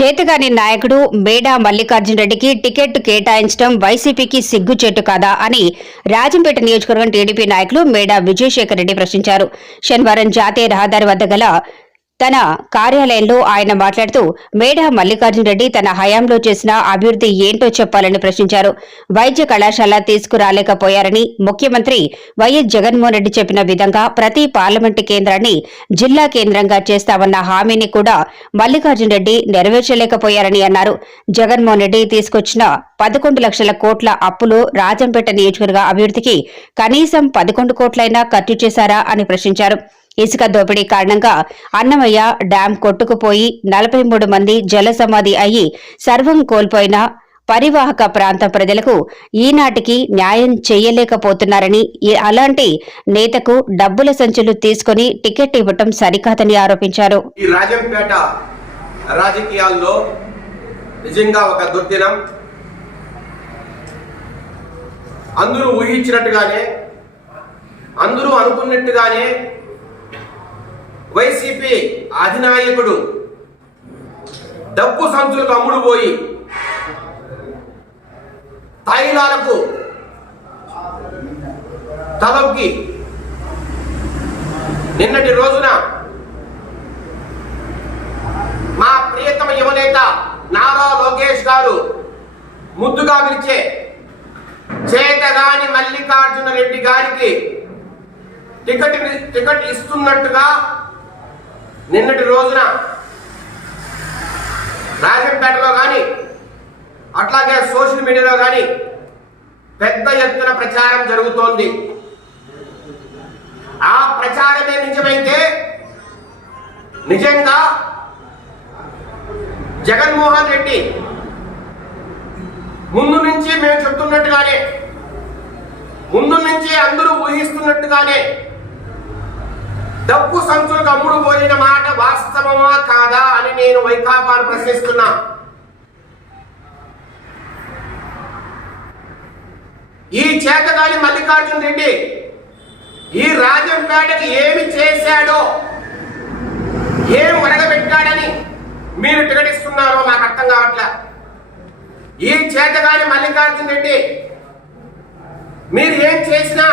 చేతగాని నాయకుడు మేడా మల్లికార్జున రెడ్డికి టికెట్ కేటాయించడం వైసీపీకి సిగ్గుచేటు కాదా అని రాజంపేట నియోజకవర్గం టీడీపీ నాయకులు మేడా విజయశేఖర్ రెడ్డి ప్రశ్నించారు. శనివారం జాతీయ రహదారి వద్ద గల తన కార్యాలయంలో ఆయన మాట్లాడుతూ మేడా మల్లికార్జున రెడ్డి తన హయాంలో చేసిన అభివృద్ధి ఏంటో చెప్పాలని ప్రశ్నించారు. వైద్య కళాశాల తీసుకురాలేకపోయారని, ముఖ్యమంత్రి వైఎస్ జగన్మోహన్ రెడ్డి చెప్పిన విధంగా ప్రతి పార్లమెంటు కేంద్రాన్ని జిల్లా కేంద్రంగా చేస్తామన్న హామీని కూడా మల్లికార్జున రెడ్డి నెరవేర్చలేకపోయారని అన్నారు. జగన్మోహన్ రెడ్డి తీసుకొచ్చిన 11 లక్షల కోట్ల అప్పులు రాజంపేట నియోజకవర్గ అభివృద్ధికి కనీసం 11 కోట్లైనా ఖర్చు చేశారా అని ప్రశ్నించారు. ఇసుక దోపిడీ కారణంగా అన్నమయ్య డ్యాం కొట్టుకుపోయి 43 మంది జల సమాధి అయ్యి సర్వం కోల్పోయిన పరివాహక ప్రాంత ప్రజలకు ఈనాటికి న్యాయం చేయలేకపోతున్నారని, అలాంటి నేతకు డబ్బుల సంచులు తీసుకుని టికెట్ ఇవ్వటం సరికాదని ఆరోపించారు. ఈ రాజంపేట రాజకీయాల్లో నిజంగా ఒక దుర్దినం. అందరూ ఊహించినట్టుగానే, అందరూ అనుకున్నట్టుగానే వైసీపీ అధినాయకుడు డబ్బు సంచులకు అమ్ముడు పోయి తైలాలకు తలొక్కి నిన్నటి రోజున మా ప్రియతమ యువనేత నారా లోకేష్ గారు ముద్దుగా పిలిచే చేతగాని మల్లికార్జున రెడ్డి గారికి టికెట్ ఇస్తున్నట్టుగా నిన్నటి రోజున రాజంపేటలో కానీ అట్లాగే సోషల్ మీడియాలో కానీ పెద్ద ఎత్తున ప్రచారం జరుగుతోంది. ఆ ప్రచారమే నిజమైతే నిజంగా జగన్మోహన్ రెడ్డి ముందు నుంచి మేము చెప్తున్నట్టుగానే, ముందు నుంచి అందరూ ఊహిస్తున్నట్టుగానే డబ్బు సంచులకు అమ్ముడు పోయిన మాట వాస్తవమా కాదా అని నేను వైకాపాను ప్రశ్నిస్తున్నా. ఈ చేతగాని మల్లికార్జున రెడ్డి ఈ రాజంపేటకి ఏమి చేశాడో, ఏం ఒరగబెట్టాడని మీరు టికెట్ ఇస్తున్నారో మాకు అర్థం కావట్లే. ఈ చేతగాని మల్లికార్జున రెడ్డి మీరు ఏం చేసినా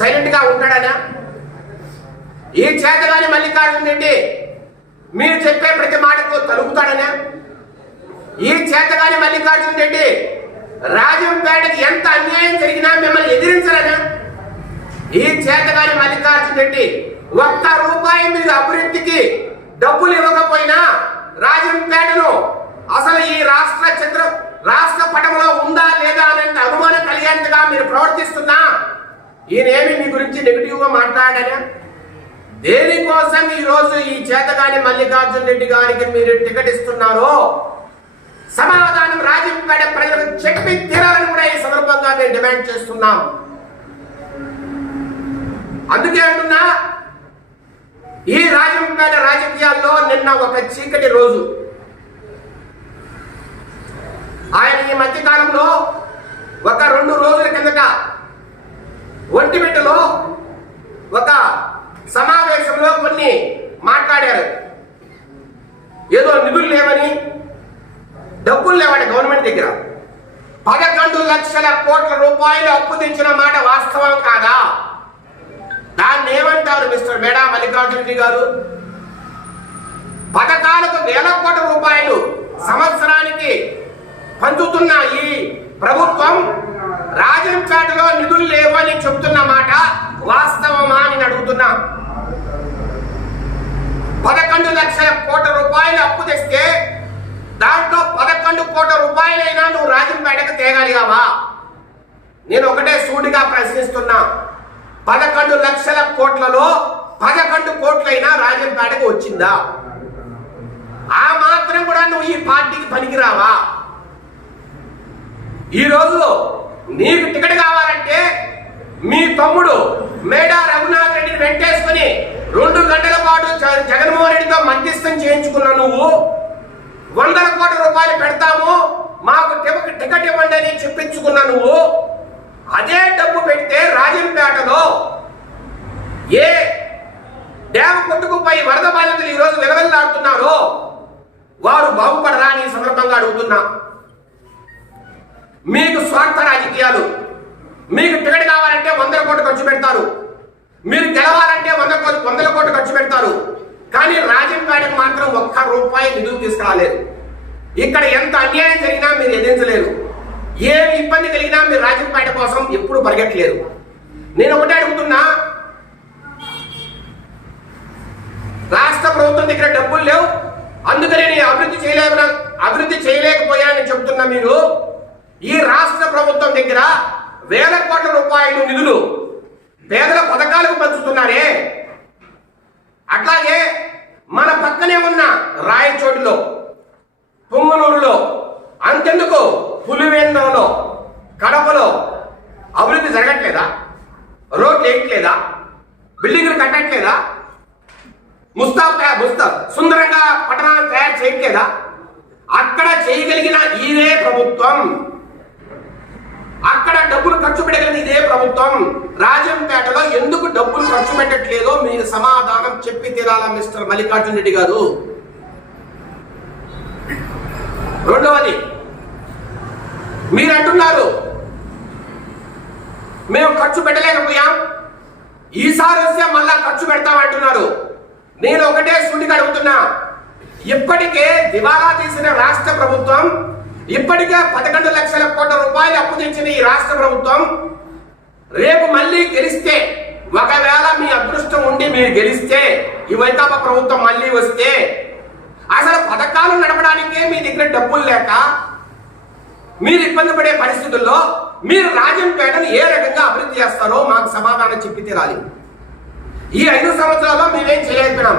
సైలెంట్ గా ఉంటాడనా? ఈ చేతగాని మల్లికార్జున రెడ్డి మీరు చెప్పే ప్రతి మాటకు తలుపుతాడనా? ఈ చేతగాని మల్లికార్జున రెడ్డి రాజంపేటకి ఎంత అన్యాయం జరిగినా మిమ్మల్ని ఎదిరించరనా? ఈ చేతగాని మల్లికార్జున రెడ్డి ₹1 మీరు అభివృద్ధికి డబ్బులు ఇవ్వకపోయినా రాజంపేటను అసలు ఈ రాష్ట్ర పటంలో ఉందా లేదా అనే అనుమానం కలిగేంతగా మీరు ప్రవర్తిస్తున్నా ఈయనేమి మీ గురించి నెగిటివ్ గా మాట్లాడారా? దేనికోసం ఈ రోజు ఈ చేతగాని మల్లికార్జున రెడ్డి గారికి మీరు టికెట్ ఇస్తున్నారో సమాధానం రాజంపేట ప్రజలకు చెప్పి తీరాలని కూడా ఈ సందర్భంగా మేము డిమాండ్ చేస్తున్నాం. అందుకే అంటున్నా, ఈ రాజంపేట రాజకీయాల్లో నిన్న ఒక చీకటి రోజు. ఆయన ఈ మధ్యకాలంలో ఒక 2 రోజుల కిందట ఒంటిమిట్టలో ఒక సమావేశంలో కొన్ని మాట్లాడారు. ఏదో నిధులు లేవని, డబ్బులు లేవని గవర్నమెంట్ దగ్గర 11 లక్షల కోట్ల రూపాయలు అప్పు తెచ్చిన మాట వాస్తవం కాదా? దాన్ని ఏమంటారు మిస్టర్ మేడా మల్లికార్జున రెడ్డి గారు? పథకాలకు వేల కోట్ల రూపాయలు సంవత్సరానికి పంచుతున్న ఈ ప్రభుత్వం రాజంపేటలో నిధులు లేవని చెప్తున్న మాట వాస్తవమా అని అడుగుతున్నా. 11 లక్షల కోట్ల రూపాయలు అప్పు తెస్తే దాంట్లో 11 కోట్ల రూపాయలైనా నువ్వు రాజంపేటకు తేగలిగావా? నేను ఒకటే సూటిగా ప్రశ్నిస్తున్నా. 11 లక్షల కోట్లలో 11 కోట్లైనా రాజంపేటకు వచ్చిందా? ఆ మాత్రం కూడా నువ్వు ఈ పార్టీకి పనికిరావా? ఈరోజు నీకు టికెట్ కావాలంటే మీ తమ్ముడు మేడా రఘునాథ్ రెడ్డిని వెంటేసుకుని 2 గంటల పాటు జగన్మోహన్ రెడ్డితో మధ్యస్థం చేయించుకున్న నువ్వు 100 కోట్ల రూపాయలు పెడతాము, మాకు టికెట్ ఇవ్వండి అని చెప్పించుకున్న నువ్వు అదే డబ్బు పెడితే రాజంపేటలో ఏ డ్యామ్ కొట్టుకుపోయి వరద బాధితులు ఈరోజు విలవిల్లాడుతున్నారో వారు బాగుపడరా అని సందర్భంగా అడుగుతున్నా. మీకు స్వార్థ రాజకీయాలు, మీకు టికెట్ కావాలంటే 100 కోట్లు ఖర్చు పెడతారు, మీరు గెలవాలంటే 100 కోట్లు ఖర్చు పెడతారు. కానీ రాజంపేటకు మాత్రం ₹1 నిధులు తీసుకురాలేరు. ఇక్కడ ఎంత అన్యాయం జరిగినా మీరు ఎదిరించలేరు, ఏ ఇబ్బంది కలిగినా మీరు రాజంపేట కోసం ఎప్పుడు పరిగెట్టలేరు. నేను ఒకటే అడుగుతున్నా, రాష్ట్ర ప్రభుత్వం దగ్గర డబ్బులు లేవు, అందుకనే నేను అభివృద్ధి చేయలేకపోయానని చెప్తున్నా. మీరు ఈ రాష్ట్ర ప్రభుత్వం దగ్గర వేల కోట్ల రూపాయలు నిధులు పేదల పథకాలకు పంచుతున్నారే. అట్లాగే మన పక్కనే ఉన్న రాయచోటిలో, పొంగనూరులో, అంతెందుకు పులివెందులలో, కడపలో అభివృద్ధి జరగట్లేదా? రోడ్లు వేయట్లేదా? బిల్డింగులు కట్టట్లేదా? సుందరంగా పట్టణాలను తయారు చేయట్లేదా? అక్కడ చేయగలిగిన ఇదే ప్రభుత్వం, అక్కడ డబ్బులు ఖర్చు పెట్టగలిగిన ఇదే ప్రభుత్వం రాజంపేటలో ఎందుకు డబ్బులు ఖర్చు పెట్టట్లేదో మీరు సమాధానం చెప్పి తీరాలా మిస్టర్ మల్లికార్జున రెడ్డి గారు. రెండవది, మీరు అంటున్నారు మేము ఖర్చు పెట్టలేకపోయాం, ఈసారి వస్తే మళ్ళా ఖర్చు పెడతామంటున్నారు. నేను ఒకటే సూటిగా అడుగుతున్నా, ఇప్పటికే దివాలా తీసిన రాష్ట్ర ప్రభుత్వం, ఇప్పటికే 11 లక్షల కోట్ల రూపాయలు అప్పు తెచ్చిన ఈ రాష్ట్ర ప్రభుత్వం రేపు మళ్ళీ గెలిస్తే, ఒకవేళ మీ అదృష్టం ఉండి మీరు గెలిస్తే, ఈ వైకాపా ప్రభుత్వం మళ్ళీ వస్తే, అసలు పథకాలు నడపడానికే మీ దగ్గర డబ్బులు లేక మీరు ఇబ్బంది పడే పరిస్థితుల్లో మీరు రాజంపేటను ఏ రకంగా అభివృద్ధి చేస్తారో మాకు సమాధానం చెప్పి తీరాలి. ఈ 5 సంవత్సరాల్లో మేమేం చేయలేకపోయినాం,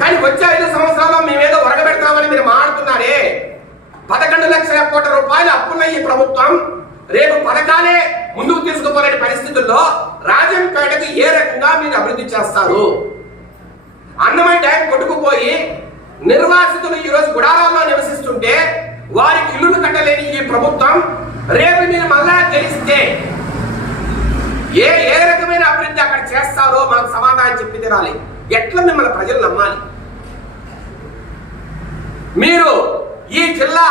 కానీ వచ్చే 5 సంవత్సరాల్లో మేమేదో ఒరగబెడతామని మీరు మాట్లాడుతున్నారే. 11 లక్షల కోట్ల రూపాయలు అప్పున్న ఈ ప్రభుత్వం రేపు పథకాలే ముందుకు తీసుకుపోలే పరిస్థితుల్లో రాజంపేటకు ఏ రకంగా మీరు అభివృద్ధి చేస్తారు? అన్నమయ్య డ్యాం కొట్టుకుపోయి నిర్వాసితులు ఈ రోజు గుడారాల్లో నివసిస్తుంటే వారికి ఇల్లులు కట్టలేని ఈ ప్రభుత్వం రేపు మీరు మళ్ళా గెలిస్తే ఏ రకమైన అభివృద్ధి అక్కడ చేస్తారో మాకు సమాధానం చెప్పి తీరాలి. ఎట్లా మిమ్మల్ని ప్రజలు నమ్మాలి? మీరు ఈ జిల్లా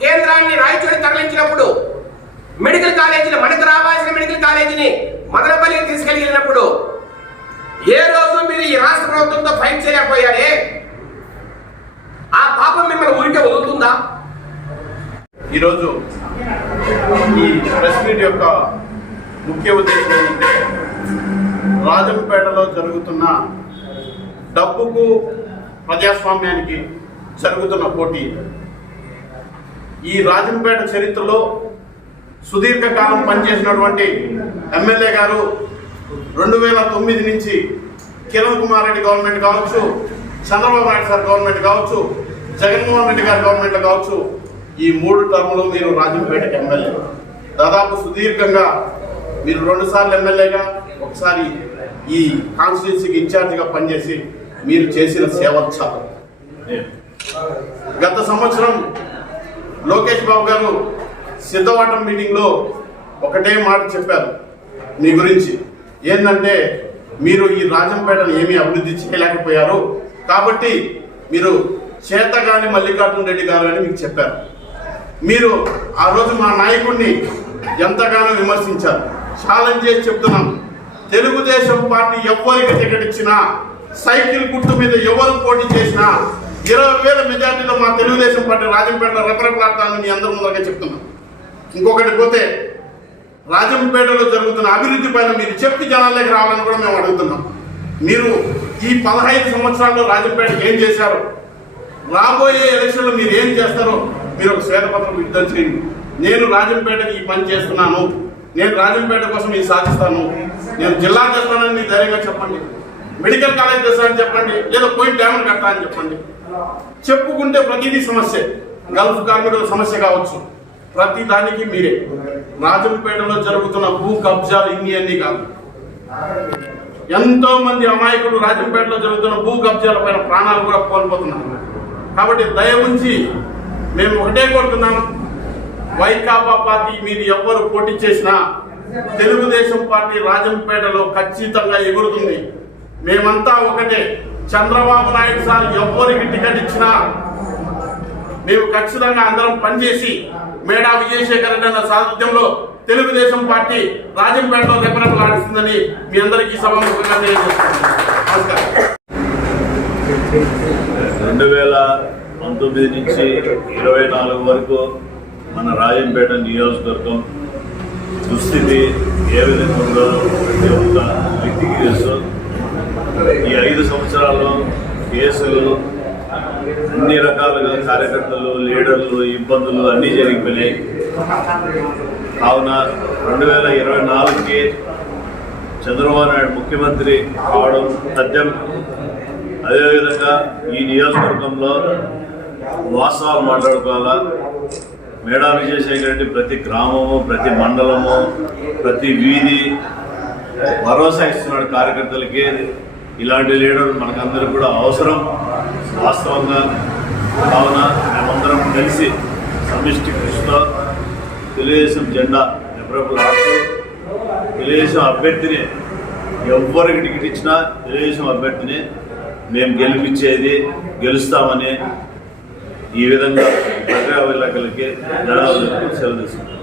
కేంద్రాన్ని రాయచోటి తరలించినప్పుడు, మెడికల్ కాలేజీని, మనకు రావాల్సిన మెడికల్ కాలేజీని మదనపల్లికి తీసుకెళ్ళినప్పుడు ఏ రోజు మీరు ఈ రాష్ట్ర ప్రభుత్వంతో ఫైట్ చేయలేకపోయారే, ఆ పాపం మిమ్మల్ని ఊరికే వదులుతుందా? ఈరోజు ఈ ప్రెస్ మీట్ యొక్క ముఖ్య ఉద్దేశం ఏంటంటే, రాజంపేటలో జరుగుతున్న డబ్బుకు ప్రజాస్వామ్యానికి జరుగుతున్న పోటీ. ఈ రాజంపేట చరిత్రలో సుదీర్ఘకాలం పనిచేసినటువంటి ఎమ్మెల్యే గారు 2009 నుంచి కిరణ్ కుమార్ రెడ్డి గవర్నమెంట్ కావచ్చు, చంద్రబాబు నాయుడు సార్ గవర్నమెంట్ కావచ్చు, జగన్మోహన్ రెడ్డి గారి గవర్నమెంట్ కావచ్చు, ఈ 3 టర్ములు మీరు రాజంపేటకి ఎమ్మెల్యే. దాదాపు సుదీర్ఘంగా మీరు 2 సార్లు ఎమ్మెల్యేగా, ఒకసారి ఈ కాన్స్టిట్యున్సీకి ఇన్ఛార్జిగా పనిచేసి మీరు చేసిన సేవ చాలా. గత సంవత్సరం లోకేష్ బాబు గారు సిద్ధవాటం మీటింగ్లో ఒకటే మాట చెప్పారు మీ గురించి. ఏంటంటే, మీరు ఈ రాజంపేటను ఏమీ అభివృద్ధి చేయలేకపోయారు కాబట్టి మీరు చేతగాని మల్లికార్జున రెడ్డి గారు అని మీకు చెప్పారు. మీరు ఆ రోజు మా నాయకుడిని ఎంతగానో విమర్శించారు. ఛాలెంజ్ చేసి చెప్తున్నాం, తెలుగుదేశం పార్టీ ఎవరికి టికెట్ ఇచ్చినా, సైకిల్ గుర్తు మీద ఎవరు పోటీ చేసినా 20,000 మెజార్టీలో మా తెలుగుదేశం పార్టీ రాజంపేటలో రెపరెపలాడతానని మీ అందరి ముందరగా చెప్తున్నాం. ఇంకొకటి పోతే, రాజంపేటలో జరుగుతున్న అభివృద్ధి పైన మీరు చెప్పి జనాల్లోకి రావాలని కూడా మేము అడుగుతున్నాం. మీరు ఈ 15 సంవత్సరాల్లో రాజంపేటకి ఏం చేశారు, రాబోయే ఎలక్షన్లో మీరు ఏం చేస్తారో మీరు ఒక శ్వేతపత్రం విడుదల చేయండి. నేను రాజంపేటకి ఈ పని చేస్తున్నాను, నేను రాజంపేట కోసం ఇది సాధిస్తాను, నేను జిల్లా చేస్తానని మీరు ధైర్యంగా చెప్పండి. మెడికల్ కాలేజ్ చేస్తానని చెప్పండి, లేదా పోయిన డ్యామ్లు కట్టాలని చెప్పండి. చెప్పుకుంటే ప్రతిదీ సమస్య. గల్ఫ్ కార్మికుల సమస్య కావచ్చు, ప్రతి దానికి మీరే. రాజంపేటలో జరుగుతున్న భూ కబ్జాలు ఇన్ని కాదు. ఎంతో మంది అమాయకులు రాజంపేటలో జరుగుతున్న భూ కబ్జాల పైన ప్రాణాలు కూడా కోల్పోతున్నారు. కాబట్టి దయ ఉంచి మేము ఒకటే కోరుతున్నాం, వైకాపా పార్టీ మీరు ఎవ్వరు పోటీ చేసినా తెలుగుదేశం పార్టీ రాజంపేటలో ఖచ్చితంగా ఎగురుతుంది. మేమంతా ఒకటే. చంద్రబాబు నాయుడు సార్ ఎవ్వరికి టికెట్ ఇచ్చినా మేము ఖచ్చితంగా అందరం పనిచేసి మేడా విజయశేఖర్ రెడ్డి అన్న సారథ్యంలో తెలుగుదేశం పార్టీ రాజంపేటలో రెపరెపలాడిస్తుందని మీ అందరికీ సభాముఖంగా తెలియజేస్తున్నాను. నమస్కారం. 2019 నుంచి 24 వరకు మన రాజంపేట నియోజకవర్గం దుస్థితి ఏ విధంగా ఉందో ప్రతి ఒక్క వ్యక్తికి తెలుసు. ఈ 5 సంవత్సరాల్లో కేసులు, అన్ని రకాలుగా కార్యకర్తలు, లీడర్లు, ఇబ్బందులు అన్నీ జరిగిపోయినాయి. కావున 2024కి చంద్రబాబు నాయుడు ముఖ్యమంత్రి కావడం సత్యం. అదేవిధంగా ఈ నియోజకవర్గంలో వాస్తవాలు మాట్లాడుకోవాలా. మేడా విజయశేఖర్ రెడ్డి ప్రతి గ్రామము, ప్రతి మండలము, ప్రతి వీధి భరోసా ఇస్తున్నాడు కార్యకర్తలకి. ఇలాంటి లీడర్ మనకందరికి కూడా అవసరం వాస్తవంగా. కావున మేమందరం కలిసి సమిష్టి కృషితో తెలుగుదేశం జెండా రెపరెపలాడుతూ తెలుగుదేశం అభ్యర్థిని ఎవ్వరికి టికెట్ ఇచ్చినా తెలుగుదేశం అభ్యర్థిని మేము గెలిపించేది, గెలుస్తామని ఈ విధంగా ప్రజా విలేకరులకి జనాలకు సెలవు తీసుకుంటాం.